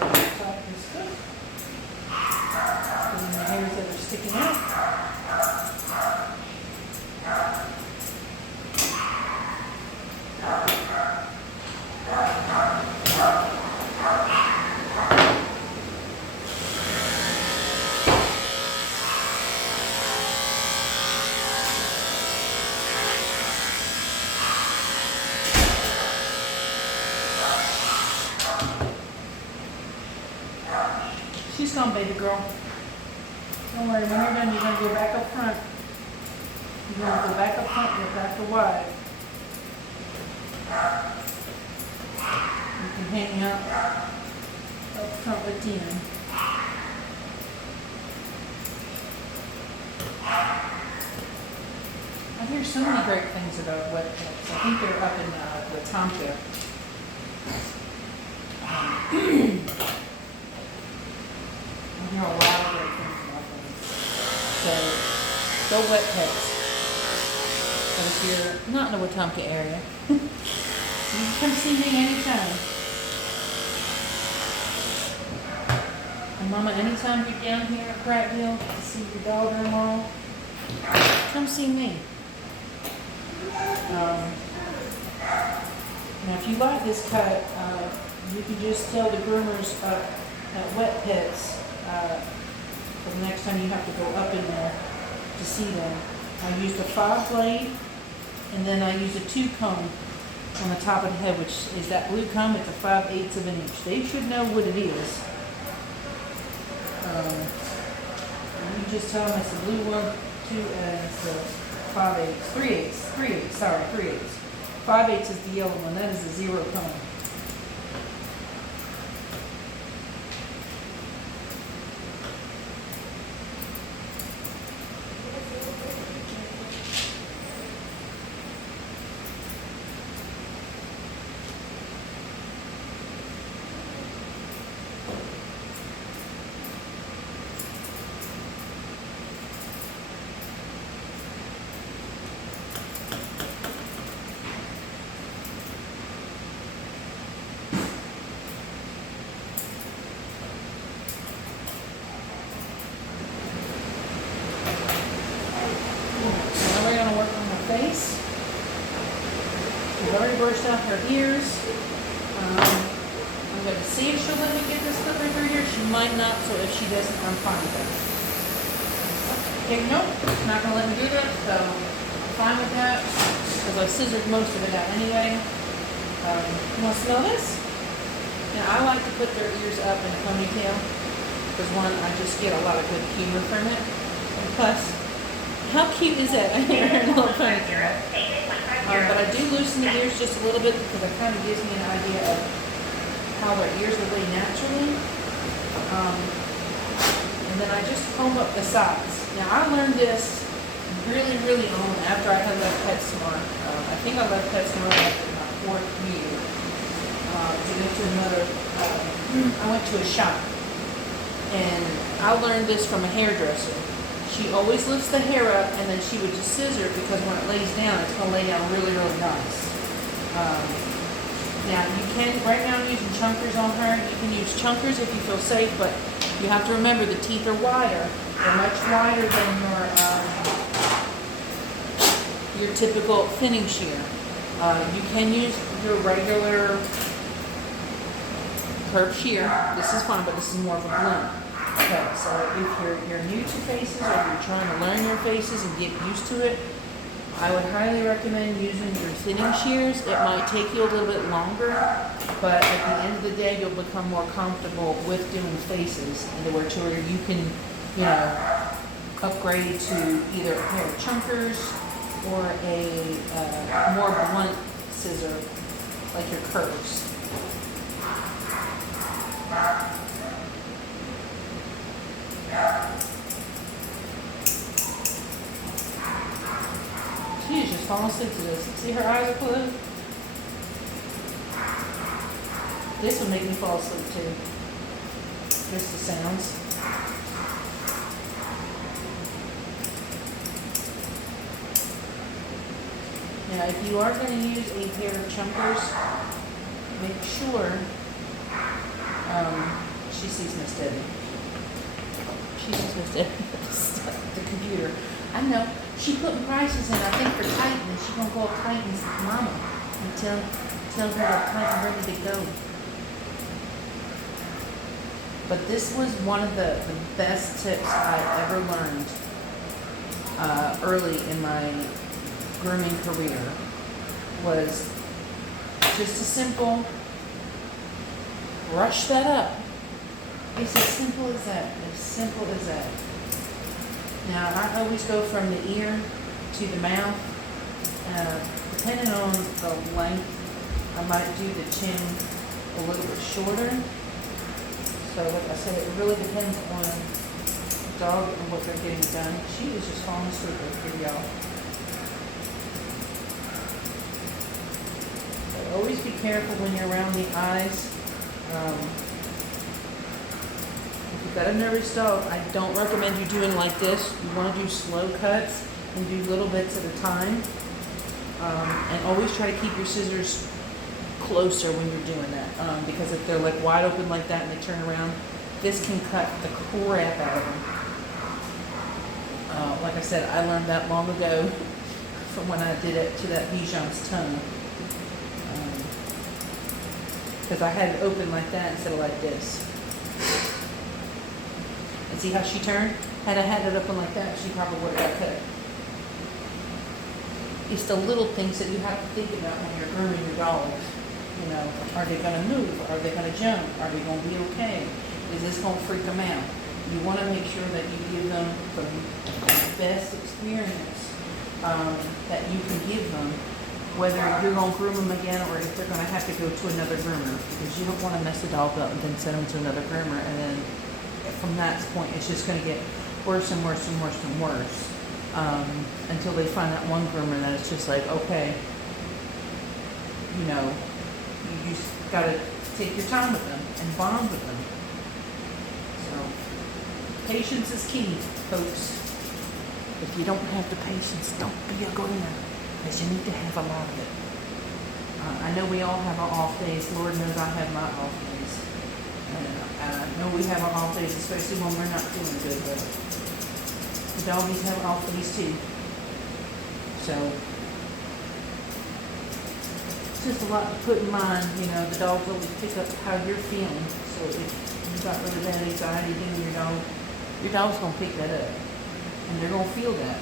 Top is good. Put in the hairs that are sticking out. She's gone, baby girl. Don't worry, when you're done, you're going to go back up front. You're going to go back up front and go back to wide. You can hang out up front with Dean. I hear so many great things about wet pets. I think they're up in Wetumpka. I hear a lot of great things about them. So, go wet pets. But if you're not in the Wetumpka area, you can come see me anytime. And Mama, anytime you're down here at Prattville to see your daughter-in-law, come see me. Now, if you like this cut, you can just tell the groomers at Wet Pets for the next time you have to go up in there to see them. I used a 5 blade, and then I used a 2 comb on the top of the head, which is that blue comb. It's a 5/8 of an inch. They should know what it is. You just tell them it's a blue one, 2, and it's a 5/8, 3/8, sorry, 3/8. 5/8 is the yellow one. That is a 0 comb. Face. We've already brushed out her ears. I'm going to see if she'll let me get this clipper through here. She might not, so if she doesn't, I'm fine with that. Okay, nope, she's not going to let me do that, so I'm fine with that, because I scissored most of it out anyway. You want to smell this? Now, I like to put their ears up in a ponytail, because one, I just get a lot of good humor from it. Plus, how cute is that? I hear a little ponytail. But I do loosen the ears just a little bit because it kind of gives me an idea of how their ears will lay naturally. And then I just comb up the sides. Now I learned this really, really on after I had left PetSmart. I think I left PetSmart after my 4th year to go to another. I went to a shop, and I learned this from a hairdresser. She always lifts the hair up, and then she would just scissor it because when it lays down, it's going to lay down really, really nice. Now, you can, right now I'm using chunkers on her. You can use chunkers if you feel safe, but you have to remember the teeth are wider. They're much wider than your typical thinning shear. You can use your regular curved shear. This is fine, but this is more of a bloom. Okay, so if you're new to faces or you're trying to learn your faces and get used to it, I would highly recommend using your thinning shears. It might take you a little bit longer, but at the end of the day, you'll become more comfortable with doing faces, to where you can, upgrade to either a pair of chunkers or a more blunt scissor, like your curves. She's just falling asleep to this. See her eyes are closed? This would make me fall asleep too. Just the sounds. Now, if you are going to use a pair of chunkers, make sure she sees Miss Debbie. She sees Miss Debbie. The computer. I know. She putting prices in, I think, for Titan. She's going to go up Titan's mama and tell her that Titan's ready to go. But this was one of the best tips I ever learned early in my grooming career, was just a simple brush that up. It's as simple as that. As simple as that. Now, I always go from the ear to the mouth. Depending on the length, I might do the chin a little bit shorter. So, like I said, it really depends on the dog and what they're getting done. She is just falling asleep right here, y'all. So always be careful when you're around the eyes. If you've got a nervous dog, I don't recommend you doing like this. You want to do slow cuts and do little bits at a time. And always try to keep your scissors closer when you're doing that. Because if they're like wide open like that and they turn around, this can cut the crap out of them. Like I said, I learned that long ago from when I did it to that Bichon's tongue. Because I had it open like that instead of like this. And see how she turned? Had I had it open like that, she probably would have got cut. It's the little things that you have to think about when you're grooming your dogs. Are they going to move? Are they going to jump? Are they going to be okay? Is this going to freak them out? You want to make sure that you give them the best experience that you can give them, whether you're going to groom them again or if they're going to have to go to another groomer, because you don't want to mess the dog up and then send them to another groomer, and then from that point it's just going to get worse and worse and worse and worse until they find that one groomer that it's just like, okay, you just got to take your time with them and bond with them. So patience is key, folks. If you don't have the patience, don't be a groomer, because you need to have a lot of it. I know we all have our off days. Lord knows I have my off days. And I know we have our off days, especially when we're not feeling good. But the doggies have off days too. So it's just a lot to put in mind. The dogs always pick up how you're feeling. So if you've got really bad anxiety doing your dog's going to pick that up. And they're going to feel that.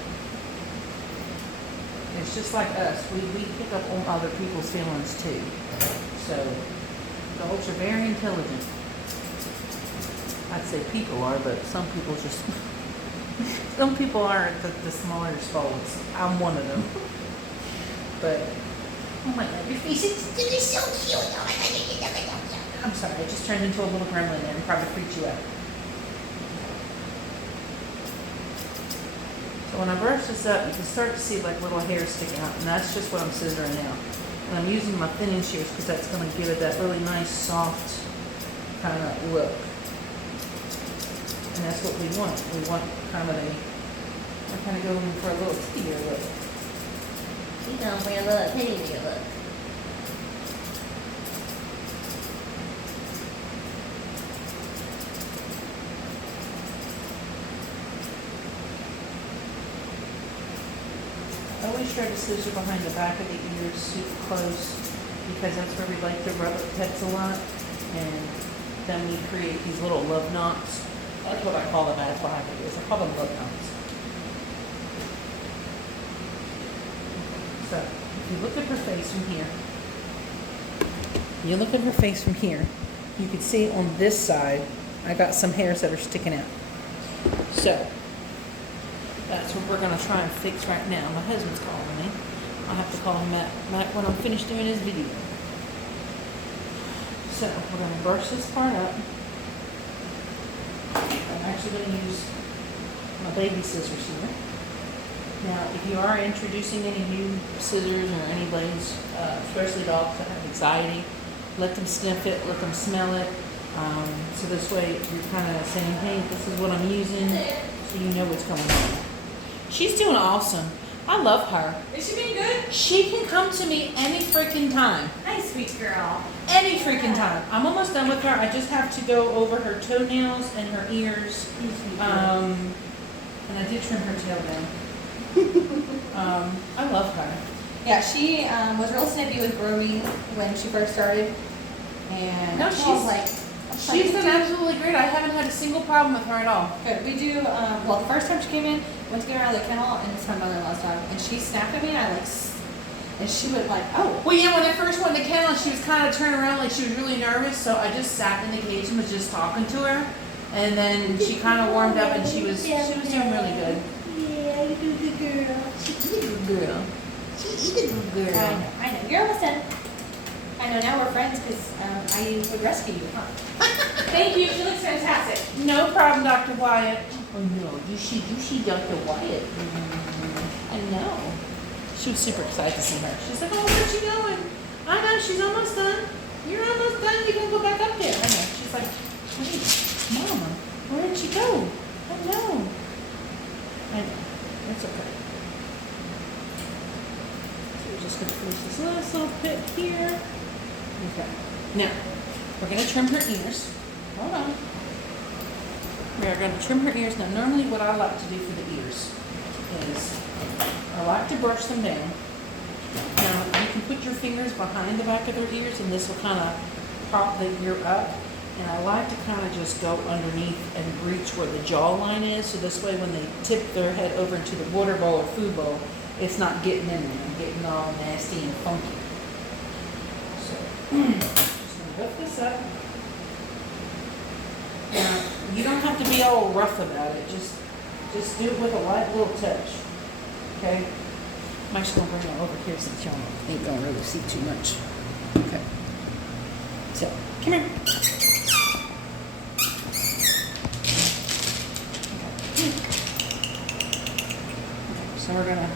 It's just like us. We pick up on other people's feelings too. So dogs are very intelligent. I'd say people are, but some people just Some people aren't the smaller spalls. I'm one of them. But, oh my god, your face is so cute. Oh my god, I'm sorry, I just turned into a little gremlin there and probably freaked you out. So when I brush this up, you can start to see like little hairs sticking out, and that's just what I'm scissoring out. And I'm using my thinning shears because that's going to give it that really nice, soft kind of look. And that's what we want. We want kind of we're kind of going for a little tittier look. She's going for a little titty look. I always try to scissor behind the back of the ears super close because that's where we like to rub the pets a lot. And then we create these little love knots. That's what I call them. That's what I do is I call them love knots. So if you look at her face from here, you can see on this side, I got some hairs that are sticking out. So that's what we're going to try and fix right now. My husband's calling me. I'll have to call him back when I'm finished doing his video. So we're going to brush this part up. I'm actually going to use my baby scissors here. Now, if you are introducing any new scissors or any blades, especially dogs that have anxiety, let them sniff it, let them smell it. So this way you're kind of saying, hey, this is what I'm using, so you know what's going on. She's doing awesome. I love her. Is she being good? She can come to me any freaking time. Nice, sweet girl. Any freaking time. I'm almost done with her. I just have to go over her toenails and her ears. And I did trim her tail down. I love her. Yeah, she was real snippy with grooming when she first started. And No, I she's was like, She's been absolutely great. I haven't had a single problem with her at all. good. We do, well, the first time she came in, went to get her out of the kennel, and it's my mother-in-law's dog, and she snapped at me, and and she went like, oh. Well, yeah, when I first went to the kennel, she was kind of turning around like she was really nervous, so I just sat in the cage and was just talking to her. And then she kind of warmed up, and she was doing really good. Yeah, you're a good girl. She's a good girl. She's a good girl. I know. You're almost done. I know, now we're friends because I would rescue you, huh? Thank you. She looks fantastic. No problem, Dr. Wyatt. Oh no, you see Dr. Wyatt. I know. She was super excited to see her. She's like, oh, where's she going? I know, she's almost done. You're almost done. You can go back up there. I know. She's like, wait, Mama, where did she go? I know. I know. That's okay. So we're just going to finish this last little bit here. Okay. Now, we're going to trim her ears. Hold on. We are going to trim her ears. Now, normally what I like to do for the ears is I like to brush them down. Now, you can put your fingers behind the back of their ears, and this will kind of prop the ear up. And I like to kind of just go underneath and reach where the jawline is, so this way when they tip their head over into the water bowl or food bowl, it's not getting in there and getting all nasty and funky. So, just going to lift this up. Now, you don't have to be all rough about it. Just do it with a light little touch. Okay? I'm actually going to bring it over here since y'all ain't going to really see too much. Okay. So, come here. So we're going to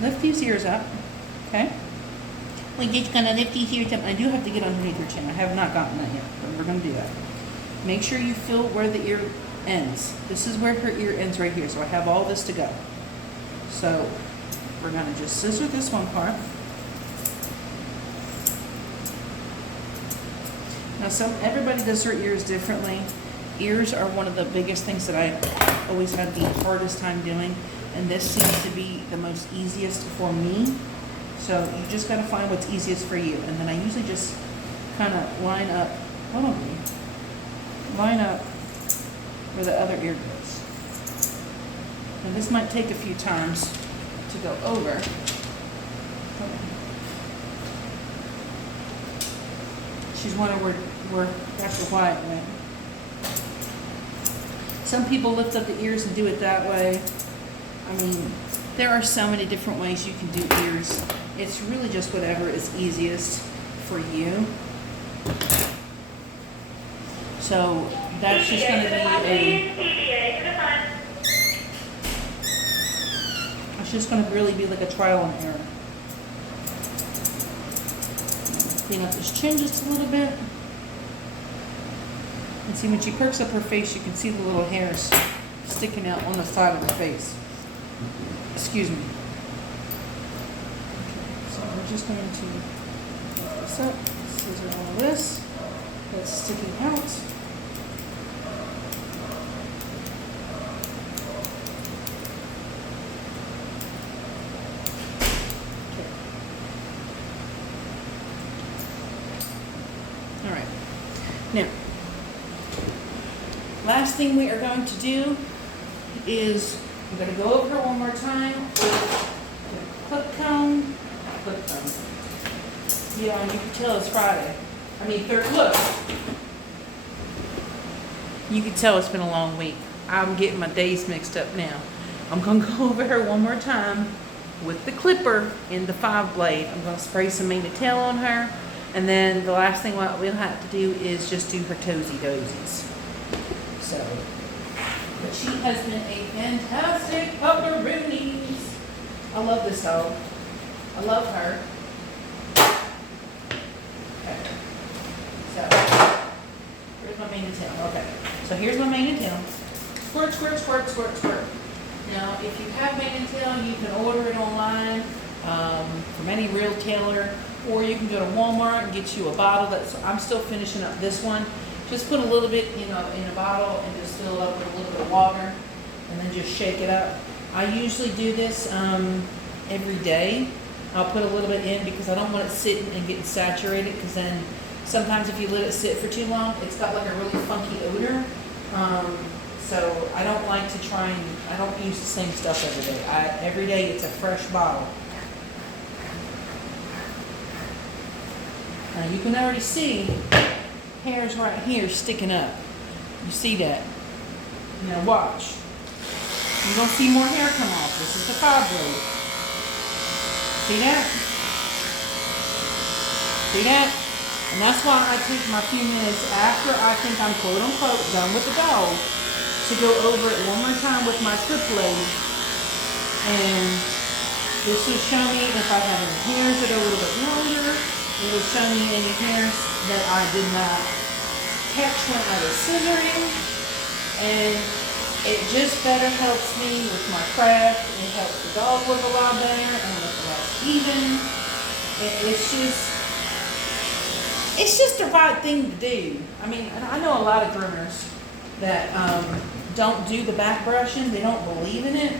lift these ears up. Okay? We're just going to lift these ears up. I do have to get underneath her chin. I have not gotten that yet, but we're going to do that. Make sure you feel where the ear ends. This is where her ear ends right here. So I have all this to go. So we're going to just scissor this one part. Now everybody does their ears differently. Ears are one of the biggest things that I always had the hardest time doing. And this seems to be the most easiest for me. So you just got to find what's easiest for you. And then I usually just kind of line up. Hold on, please. Line up where the other ear goes. And this might take a few times to go over. She's wondering where Dr. Wyatt went. Some people lift up the ears and do it that way. I mean, there are so many different ways you can do ears. It's really just whatever is easiest for you. So that's just going to be it's just going to really be like a trial and error. Clean up his chin just a little bit. And see, when she perks up her face, you can see the little hairs sticking out on the side of her face. Excuse me. Okay, so we're just going to lift this up, scissor all of this that's sticking out. Okay. All right. Now, last thing we are going to do is I'm going to go over her one more time with the clip comb. Yeah, and you can tell it's Friday. I mean, look. You can tell it's been a long week. I'm getting my days mixed up now. I'm going to go over her one more time with the clipper in the 5-blade. I'm going to spray some mane and tail on her. And then the last thing what we'll have to do is just do her toesy dozies. So, but she has been a fantastic pupperoonies. I love this dog. I love her. Okay. So, here's my mane and tail. Okay. So here's my mane and tail. Squirt, squirt, squirt, squirt, squirt. Now, if you have mane and tail, you can order it online from any real tailor, or you can go to Walmart and get you a bottle. I'm still finishing up this one. Just put a little bit, in a bottle and just fill it up with a little bit of water, and then just shake it up. I usually do this every day. I'll put a little bit in because I don't want it sitting and getting saturated, because then sometimes if you let it sit for too long, it's got like a really funky odor. So I don't like to I don't use the same stuff every day. Every day it's a fresh bottle. Now you can already see hairs right here sticking up. You see that? Now watch. You're going to see more hair come off. This is the 5-blade. See that? See that? And that's why I take my few minutes after I think I'm quote unquote done with the dog to go over it one more time with my clip blade. And this will show me if I have any hairs that are a little bit longer. It will show me any hairs that I did not catch when I was scissoring. And it just better helps me with my craft. It helps the dog look a lot better and look less even. It's just the right thing to do. I mean, I know a lot of groomers that don't do the back brushing. They don't believe in it.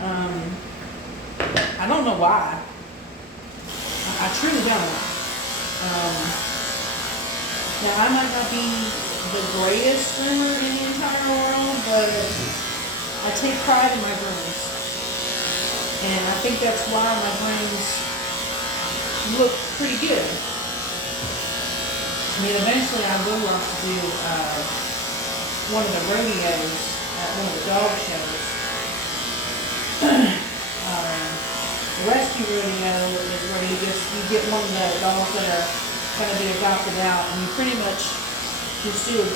I don't know why. I truly don't. Now, I might not be the greatest groomer in the entire world, but I take pride in my grooms. And I think that's why my grooms look pretty good. I mean, eventually I will want to do one of the rodeos at one of the dog shows. Rescue rodeo is where you get one of the dogs that are going to be adopted out, and you pretty much just do a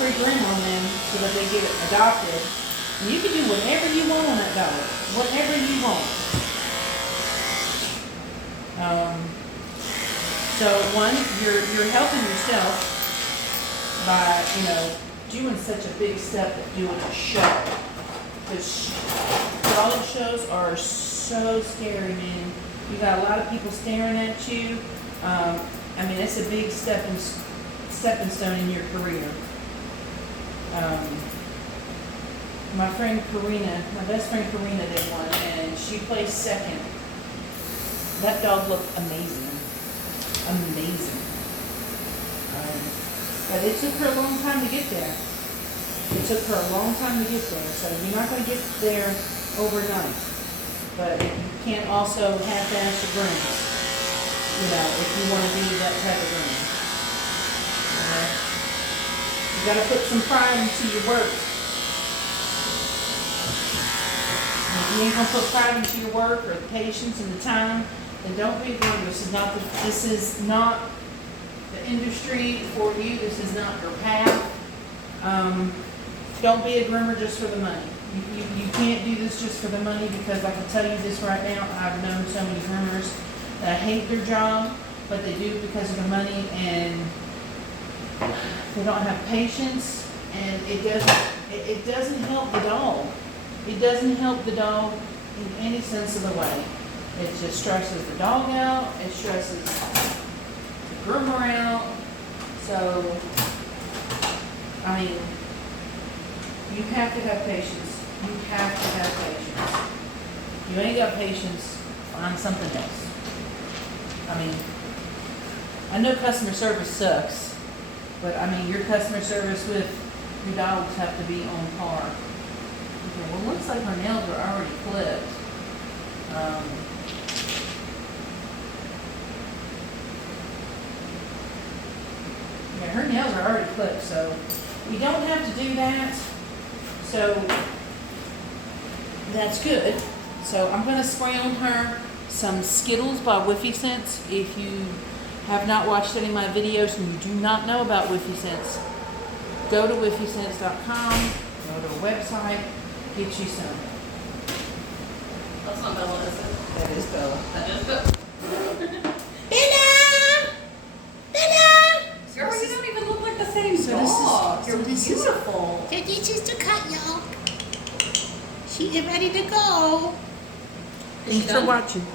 free groom on them so that they get adopted. And you can do whatever you want on that dog, whatever you want. So one, you're helping yourself by doing such a big step of doing a show. Because dog shows are so scary, man. You got a lot of people staring at you. I mean, it's a big stepping stone in your career. My friend Karina, my best friend Karina did one, and she placed second. That dog looked amazing. Amazing. But it took her a long time to get there. It took her a long time to get there, so you're not going to get there overnight. But you can't also half-ass your grooms, if you want to be that type of groom. Alright? You got to put some pride into your work. you ain't gonna put pride into your work or the patience and the time, then don't be a groomer. This is not the industry for you. This is not your path. Don't be a groomer just for the money. You can't do this just for the money, because I can tell you this right now, I've known so many groomers that hate their job, but they do it because of the money, and they don't have patience, and it doesn't help the dog. It doesn't help the dog in any sense of the way. It just stresses the dog out, it stresses the groomer out. So, I mean, you have to have patience. You have to have patience. You ain't got patience, find something else. I mean, I know customer service sucks, but I mean, your customer service with your dogs have to be on par. Okay, well, looks like her nails are already clipped. Yeah, her nails are already clipped, so we don't have to do that. So that's good. So I'm going to spray on her some Skittles by Whiffy Sense. If you have not watched any of my videos and you do not know about Whiffy Sense, go to whiffysense.com, go to a website, get you some. That's not Bella, is it? That is Bella. That is Bella. Bella! Bella! Girl, you don't even look like the same So this is- dog. You're so this is- beautiful. So this is the cut, y'all. She's ready to go. Thanks for watching.